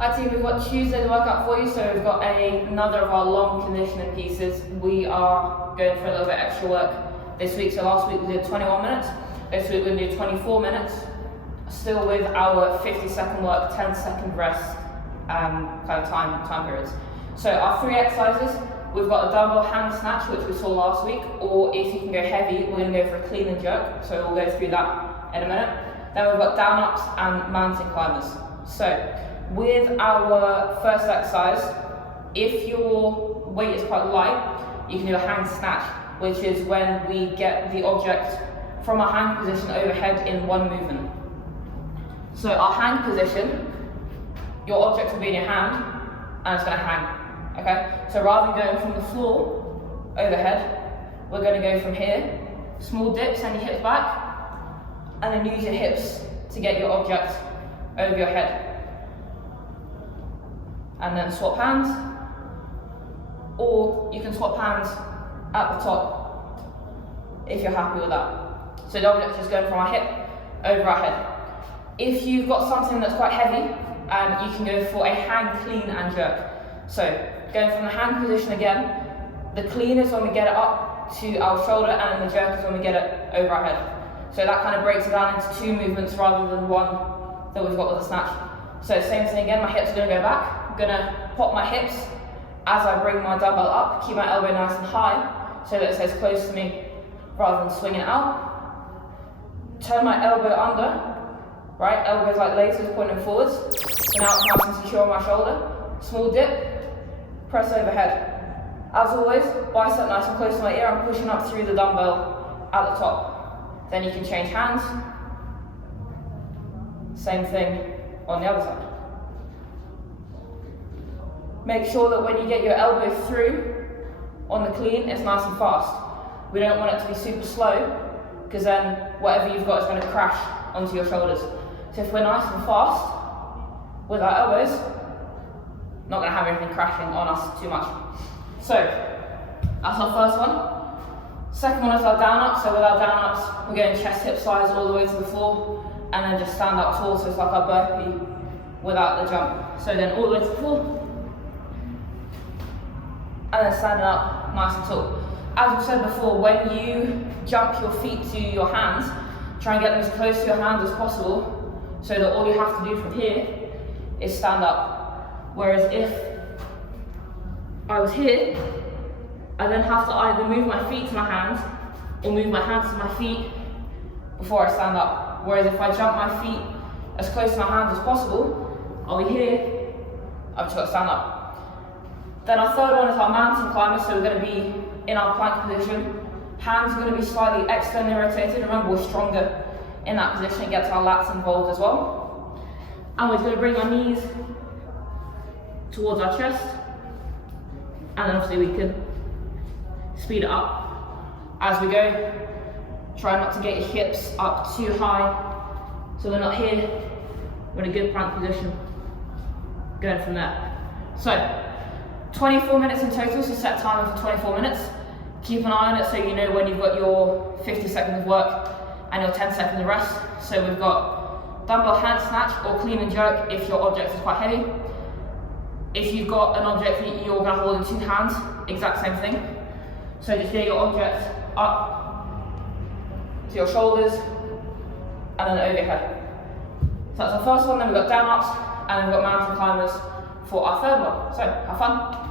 Hi team, we've got Tuesday's workout for you, so we've got another of our long conditioning pieces. We are going for a little bit extra work this week. So last week we did 21 minutes, this week we're going to do 24 minutes, still with our 50-second work, 10-second rest kind of time periods. So our three exercises, we've got a dumbbell hand snatch, which we saw last week, or if you can go heavy, we're going to go for a clean and jerk, so we'll go through that in a minute. Then we've got down ups and mountain climbers. So with our first exercise, if your weight is quite light, you can do a hand snatch, which is when we get the object from our hand position overhead in one movement. So our hand position, your object will be in your hand and it's going to hang. Okay? So rather than going from the floor overhead, we're going to go from here, small dip, send your hips back, and then use your hips to get your object over your head. And then swap hands, or you can swap hands at the top if you're happy with that. So the object is going from our hip over our head. If you've got something that's quite heavy, you can go for a hand clean and jerk. So going from the hand position again, the clean is when we get it up to our shoulder, and then the jerk is when we get it over our head. So that kind of breaks it down into two movements rather than one that we've got with the snatch. So same thing again, my hips are going to go back. I'm going to pop my hips as I bring my dumbbell up, keep my elbow nice and high so that it stays close to me rather than swinging it out. Turn my elbow under, right? Elbows like lasers pointing forwards. So now it's nice and secure on my shoulder. Small dip, press overhead. As always, bicep nice and close to my ear. I'm pushing up through the dumbbell at the top. Then you can change hands. Same thing on the other side. Make sure that when you get your elbow through on the clean, it's nice and fast. We don't want it to be super slow, because then whatever you've got is going to crash onto your shoulders. So if we're nice and fast with our elbows, not going to have anything crashing on us too much. So that's our first one. Second one is our down up. So with our down ups, we're going chest hip size all the way to the floor, and then just stand up tall, so it's like our burpee without the jump. So then all the way to the floor, and then standing up nice and tall. As we said before, when you jump your feet to your hands, try and get them as close to your hands as possible, so that all you have to do from here is stand up. Whereas if I was here, I then have to either move my feet to my hands, or move my hands to my feet before I stand up. Whereas if I jump my feet as close to my hands as possible, I'll be here, I've just got to stand up. Then our third one is our mountain climber, so we're going to be in our plank position. Hands are going to be slightly externally rotated. Remember, we're stronger in that position. It gets our lats involved as well. And we're going to bring our knees towards our chest. And then obviously we can speed it up as we go. Try not to get your hips up too high, so we're not here. We're in a good plank position. Going from there. So 24 minutes in total, so set timer for 24 minutes. Keep an eye on it so you know when you've got your 50 seconds of work and your 10 seconds of rest. So we've got dumbbell hand snatch or clean and jerk if your object is quite heavy. If you've got an object that you're going to hold in two hands, exact same thing. So just get your object up to your shoulders and then over your head. So that's our first one. Then we've got down ups, and then we've got mountain climbers for our third one. So have fun.